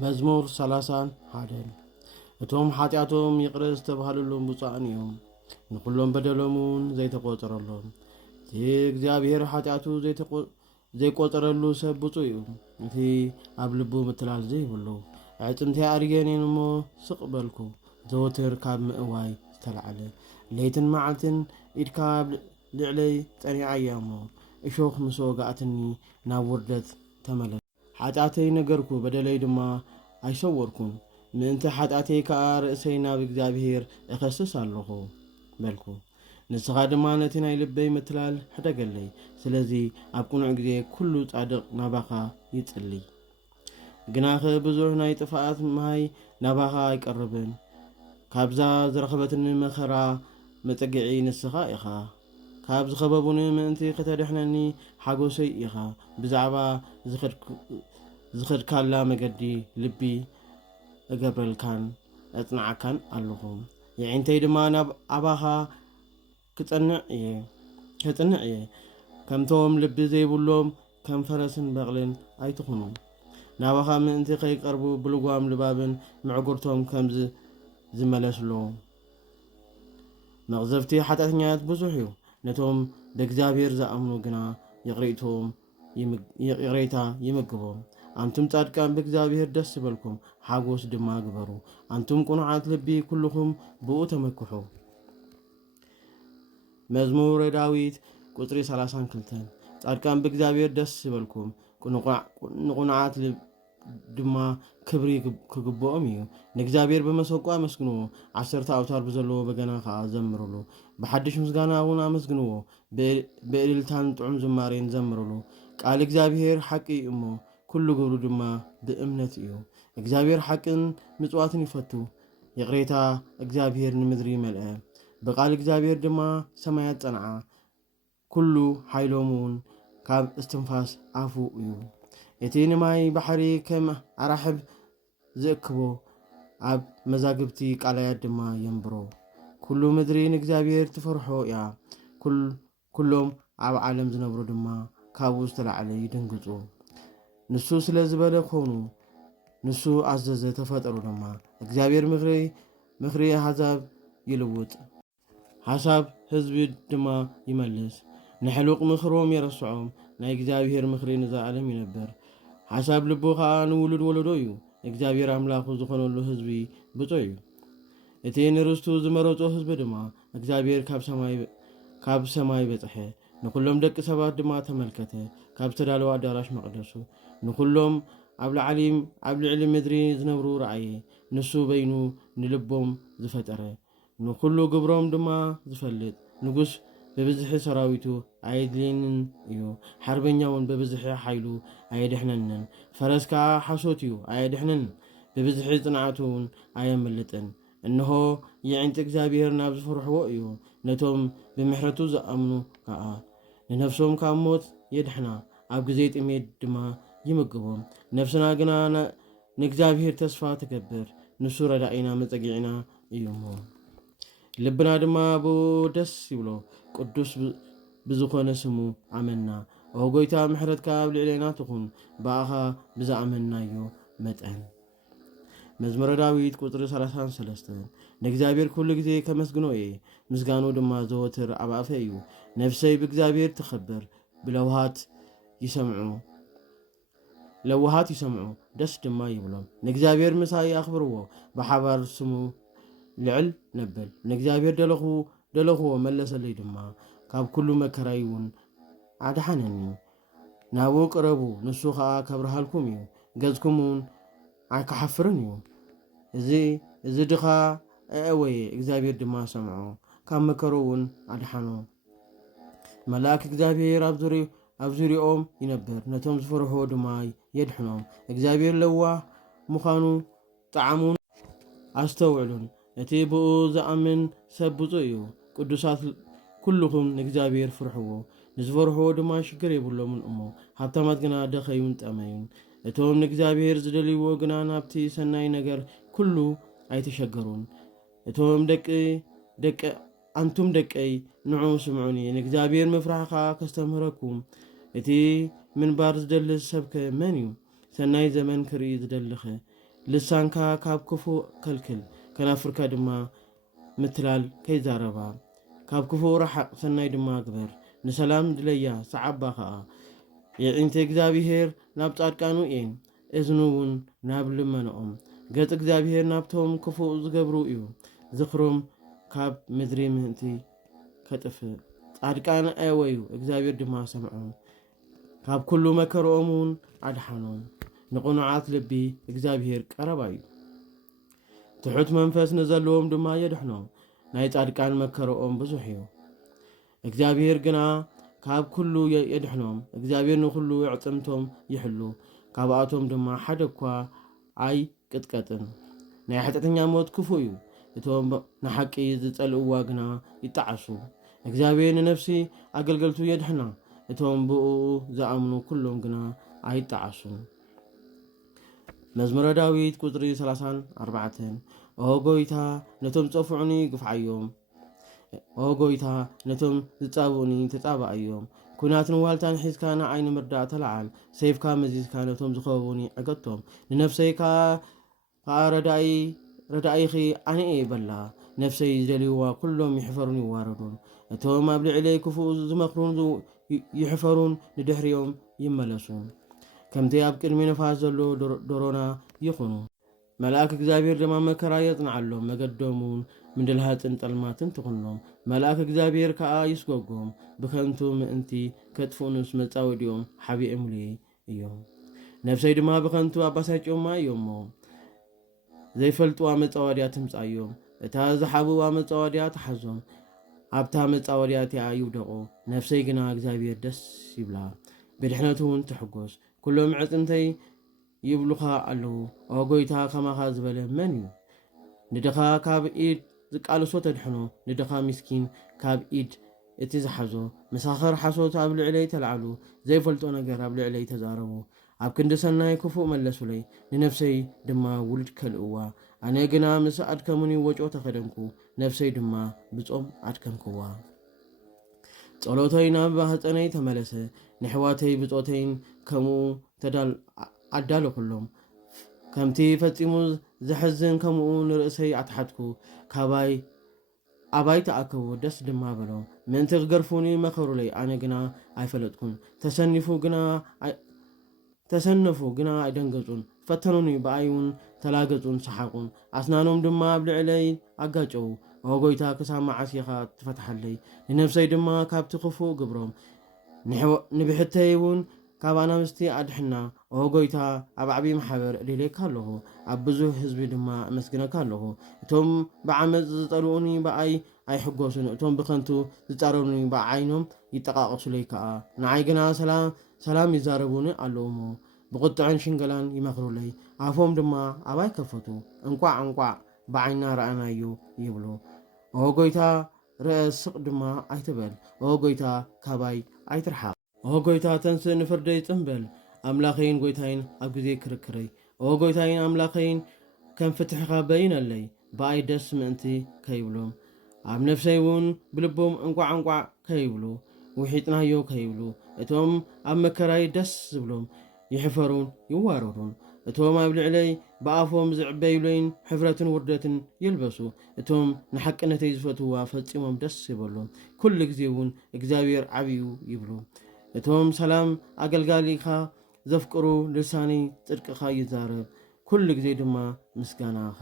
መዝሙር 31 እቶም ኃጢአቶም ይቅር ዝተባሃሉሎም ብፁዓን እዮም ንኩሎም በደሎምን ዘይተቆጠረሎም እግዚአብሔር ኃጢአቱ ዘይቆጠረሉ ሰብ ብፁዕ እዩ እቲ ኣብ ልቡ ምትላል ዘይብሉ ዕጥምተይ ኣርገኔን እሞ ስቕበልኩ ዘወትር ካብ ምእዋይ ዝተልዓለ ለይትን መዓልትን ኢድካ ልዕለይ ጸኒዓ እያ እሞ እሾኽ ምስ ወጋእትኒ ናብ ውርደት ተመለስ ኃጢአተይ ነገርኩ በደለይ ድማ ኣይሰወርኩን ምእንቲ ኃጢአተይ ከዓ ርእሰይ ናብ እግዚአብሔር እኸስስ ኣለኹ በልኩ ንስኻ ድማ ነቲ ናይ ልበይ ምትላል ሕደገለይ ስለዚ ኣብ ቁኑዕ ጊዜ ኩሉ ጻድቕ ናባኻ ይጽልይ ግናኸ ብዙሕ ናይ ጥፋኣት ማይ ናባኻ ኣይቀርብን ካብዛ ዝረኸበትኒ መኸራ መጸጊዒ ንስኻ ኢኻ ካብ ዝኸበቡኒ ምእንቲ ከተድሕነኒ ሓጎሰይ ኢኻ ብዛዕባ ዝኸድካላ መገዲ ልቢ እገብረልካን እጽንዓካን ኣለኹ የዒንተይ ድማ ናብ ኣባኻ ክጸንዕ እየ ከምቶም ልቢ ዘይብሎም ከም ፈረስን በቕልን ኣይትኹኑ ናባኻ ምእንቲ ከይቀርቡ ብልጓም ልባብን ምዕጉርቶም ከም ዝመለስሎ መቕዘፍቲ ኃጢአተኛት ብዙሕ እዩ ነቶም ብእግዚአብሔር ዝኣምኑ ግና ይቕሬታ ይምግቦም ኣንቱም ጻድቃን ብእግዚአብሔር ደስ ይበልኩም ሓጎስ ድማ ግበሩ ኣንቱም ቁኑዓት ልቢ ኩልኹም ብኡ ተመክሑ መዝሙረ ዳዊት ቁጽሪ 32 ጻድቃን ብእግዚአብሔር ደስ ይበልኩም ንቁኑዓት ድማ ክብሪ ክግብኦም እዩ ንእግዚአብሔር በመሰንቆ ኣመስግንዎ 10 ኣውታር ብዘለዎ በገና ከዓ ዘምርሉ ብሓድሽ ምስጋና እውን ኣመስግንዎ ብእልልታን ጥዑም ዝማሬን ዘምርሉ ቃል እግዚአብሔር ሓቂ እሞ ኩሉ ግብሩ ድማ ብእምነት እዩ እግዚአብሔር ሓቅን ምጽዋትን ይፈቱ ይቕሬታ እግዚአብሔር ንምድሪ መልአ ብቃል እግዚአብሔር ድማ ሰማያት ጸንዓ ኩሉ ሓይሎሙን ካብ እስትንፋስ ኣፉ እዩ እቲ ንማይ ባሕሪ ከም ኣራሕብ ዝእክቦ ኣብ መዛግብቲ ቃላያት ድማ የንብሮ ኩሉ ምድሪ ንእግዚአብሔር ትፈርሖ እያ ኩሎም ኣብ ዓለም ዝነብሩ ድማ ካብኡ ዝተላዕለ ይድንግጹ ንሱ ስለ ዝበለ ኮኑ ንሱ ኣዘዘ ተፈጠሩ ድማ እግዚአብሔር ምኽሪ ኣሕዛብ ይልውጥ ሓሳብ ህዝቢ ድማ ይመልስ ንሕሉቕ ምኽሮም የረስዖም ናይ እግዚአብሔር ምኽሪ ንዘለዓለም ይነብር ሓሳብ ልቡ ከዓ ንውሉድ ወለዶ እዩ እግዚአብሔር ኣምላኹ ዝኾነሉ ህዝቢ ብፁዕ እዩ እቲ ንርስቱ ዝመረጾ ህዝቢ ድማ እግዚአብሔር ካብ ሰማይ በጽሐ ንኩሎም ደቂ ሰባት ድማ ተመልከተ ካብ ዝተዳለወ ኣዳራሽ መቕደሱ ንኩሎም ኣብ ልዕሊ ምድሪ ዝነብሩ ረኣየ ንሱ በይኑ ንልቦም ዝፈጠረ ንኩሉ ግብሮም ድማ ዝፈልጥ ንጉስ በብዝሒ ሰራዊቱ ኣየድልየንን እዩ ሓርበኛውን በብዝሒ ሓይሉ ኣየድሕነንን ፈረስ ከዓ ሓሶት እዩ ኣየድሕነንን በብዝሒ ጽንዓቱን ኣየምልጥን እንሆ የዕንቲ እግዚአብሔር ናብ ዝፈርሕዎ እዩ ነቶም ብምሕረቱ ዝኣምኑ ከዓ ንነፍሶም ካብ ሞት የድሕና ኣብ ግዜ ጥሜት ድማ ይምግቦም ነፍስና ግና ንእግዚአብሔር ተስፋ ትገብር ንሱ ረዳኢና መጸጊዕና እዩሞ ልብና ድማ ብኡ ደስ ይብሎ ቅዱስ ብዝኾነ ስሙ ኣመና ኦ ጎይታ ምሕረትካ ኣብ ልዕለና ትኹን በኣኻ ብዝኣመናዮ መጠን መዝሙረ ዳዊት ቁጽሪ 33 ንእግዚአብሔር ኩሉ ጊዜ ከመስግኖ እየ ምስጋኑ ድማ ዘወትር ኣብ ኣፈ እዩ ነፍሰይ ብእግዚአብሔር ትኸብር ብለውሃት ይሰምዑ ደስ ድማ ይብሎም ንእግዚአብሔር ምሳይ ኣኽብርዎ ብሓባር ስሙ ልዕል ነብል ንእግዚአብሔር ደለኽዎ መለሰለይ ድማ ካብ ኩሉ መከራይ እውን ኣድሓነኒ ናብኡ ቅረቡ ንሱ ከዓ ከብርሃልኩም እዩ ገዝኩም እውን ኣይከሓፍርን እዩ እዚ ድኻ ኣወየ እግዚአብሔር ድማ ሰምዖ ካብ መከሩ እውን ኣድሓኖ መልአክ እግዚአብሔር ኣብ ዙርዮኦም ይነብር ነቶም ዝፈርሕዎ ድማ የድሕኖም እግዚአብሔር ለዋህ ምዃኑ ጣዕሙን ኣስተውዕሉን እቲ ብኡ ዝኣምን ሰብ ብፁዕ እዩ ቅዱሳት ኩልኹም ንእግዚአብሔር ፍርሕዎ ንዝፈርሕዎ ድማ ሽግር የብሎምን እሞ ሃብታማት ግና ደኸዩን ጠመዩን እቶም ንእግዚአብሔር ዝደልይዎ ግና ናብቲ ሰናይ ነገር ኩሉ ኣይተሸገሩን ኣንቱም ደቀይ ንዑ ስምዑኒ ንእግዚአብሔር ምፍራሕኻ ከስተምህረኩም እቲ ምንባር ዝደልስ ሰብከ መን እዩ ሰናይ ዘመን ክርኢ ዝደልኸ ልሳንካ ካብ ክፉእ ከልክል ከናፍርካ ድማ ምትላል ከይዛረባ ካብ ክፉእ ራሓቅ ሰናይ ድማ ግበር ንሰላም ድለያ ሰዓባ ከዓ የዒንተ እግዚአብሔር ናብ ጻድቃኑ እየን እዝኑውን ናብ ልመኖኦም ገጽ እግዚአብሔር ናብቶም ክፉእ ዝገብሩ እዩ ዝኽሮም ካብ ምድሪ ምህንቲ ከጥፍእ ጻድቃን ኣየወዩ እግዚአብሔር ድማ ሰምዖም ካብ ኩሉ መከረኦምን ኣድሓኖም ንቑኑዓት ልቢ እግዚአብሔር ቀረባ እዩ ትሑት መንፈስ ንዘለዎም ድማ የድሕኖም ናይ ጻድቃን መከረኦም ብዙሕ እዩ እግዚአብሔር ግና ካብ ኩሉ የድሕኖም እግዚአብሔር ንኩሉ ዕጽምቶም ይሕሉ ካብኣቶም ድማ ሓደ እኳ ኣይ ቅጥቀጥን ናይ ሓጢአተኛ ሞት ክፉእ እዩ እቶም ንሓቂ ዝጸልእዋ ግና ይጣዓሱ እግዚአብሔር ንነፍሲ ኣገልገልቱ የድሕና እቶም ብኡ ዝኣምኑ ኩሎም ግና ኣይጣዓሱን መዝሙረ ዳዊት ቁጥሪ 34 ኦ ጎይታ ነቶም ጸፍዑኒ ግፍዓዮም ኦ ጎይታ ነቶም ዝጻብኡኒ ተጻባእዮም ኩናትን ዋልታን ሒዝካ ንዓይኒ ምርዳእ ተለዓል ሰይፍካ መዚዝካ ነቶም ዝኸበቡኒ ዕገቶም ንነፍሰይ ከዓ ረዳኢኺ ኣነኤ በላ ነፍሰይ ዝደልይዋ ኩሎም ይሕፈሩን ይዋረዱን እቶም ኣብ ልዕለይ ክፉእ ዝመኽሩን ይሕፈሩን ንድሕሪኦም ይመለሱን ከምቲ ኣብ ቅድሚ ነፋስ ዘሎ ዶሮና ይኹኑ መልአክ እግዚአብሔር ድማ መከራ የጽንዓሎም መገዶሙን ምንድልሃጥን ጠልማትን ትኹኖም መልአክ እግዚአብሔር ከዓ ይስጎጎም ብከንቱ ምእንቲ ከጥፉንስ መጻወዲኦም ሓቢኦምሉ እዮም ነፍሰይ ድማ ብከንቱ ኣባሳጭዮማ እዮሞ ዘይፈልጥዋ መጻወድያ ትምጻዮም እታ ዝሓብዋ መጻወድያ ተሓዞም ኣብታ መጻወድያ እቲኣ ይውደቑ ነፍሰይ ግና እግዚአብሔር ደስ ይብላ ብድሕነቱ እውን ትሕጎስ ኩሎም ዕጽምተይ ይብሉኻ ኣለዉ ኦ ጎይታ ከማኻ ዝበለ መን እዩ ንድኻ ካብ ኢድ ዝቃልሶ ተድሕኖ ንድኻ ምስኪን ካብ ኢድ እቲ ዝሓዞ መሳኸር ሓሶት ኣብ ልዕለይ ተለዓሉ ዘይፈልጦ ነገር ኣብ ልዕለይ ተዛረቡ ኣብ ክንዲ ሰናይ ክፉእ መለሱለይ ንነፍሰይ ድማ ውልድ ከልእዋ ኣነ ግና ምስ ኣድከሙኒ ወጮ ተኸደንኩ ነፍሰይ ድማ ብጾም ኣድከምክዋ ጸሎተይ ናብ ማህፀነይ ተመለሰ ንሕዋተይ ብጾተይን ከምኡ ኣዳለኹሎም ከምቲ ፈጺሙ ዝሕዝን ከምኡ ንርእሰይ ኣትሓትኩ ኣባይ ተኣከቡ ደስ ድማ በሎም ምእንቲ ክገርፉኒ መኸሩለይ ኣነ ግና ኣይፈለጥኩን ተሰነፉ ግና ኣይደንገጹን ፈተኑኒ ብኣይውን ተላገጹን ሰሓቁን ኣስናኖም ድማ ኣብ ልዕለይ ኣጋጨው ኦ ጎይታ ክሳብ መዓስ ኢኻ ትፈትሓለይ ንነፍሰይ ድማ ካብቲ ክፉእ ግብሮም ንብሕተይ እውን ካብ ኣናብስቲ ኣድሕና ኦ ጎይታ ኣብ ዓብዪ ማሕበር እልለይካ ኣለኹ ኣብ ብዙሕ ህዝቢ ድማ ኣመስግነካ ኣለኹ እቶም ብዓመፅ ዝጸልኡኒ በኣይ ኣይሕጎሱን እቶም ብከንቱ ዝጻረሩኒ ብዓይኖም ይጠቃቐሱለይ ከዓ ንዓይ ግና ሰላም ይዛረቡኒ ኣለዉሞ ብቁጥዕን ሽንገላን ይመኽሩለይ ኣፎም ድማ ኣባይ ከፈቱ እንቋዕ ብዓይና ረኣናዩ ይብሉ ኦ ጎይታ ርአ ስቕ ድማ ኣይትበል ኦ ጎይታ ካባይ ኣይትርሓቕ ኦ ጎይታ ተንስእ ንፍርደይ ጽምበል ኣምላኸይን ጎይታይን ኣብ ግዜ ክርክረይ ኦ ጎይታይን ኣምላኸይን ከም ፍትሕኻ በይነለይ በኣይ ደስ ምእንቲ ከይብሎም ኣብ ነፍሰይ እውን ብልቦም እንቋዕ ከይብሉ ውሒጥናዮ ከይብሉ እቶም ኣብ መከራይ ደስ ዝብሎም ይሕፈሩን ይዋረዱን እቶም ኣብ ልዕለይ ብኣፎም ዝዕበዩለይን ሕፍረትን ውርደትን ይልበሱ እቶም ንሓቅነተይ ዝፈትዋ ፈጺሞም ደስ ይበሎም ኩሉ ግዜ እውን እግዚአብሔር ዓብዩ ይብሉ እቶም ሰላም ኣገልጋሊኻ ዘፍቅሩ ልሳነይ ጽድቅኻ ይዛረብ ኩሉ ግዜ ድማ ምስጋናኻ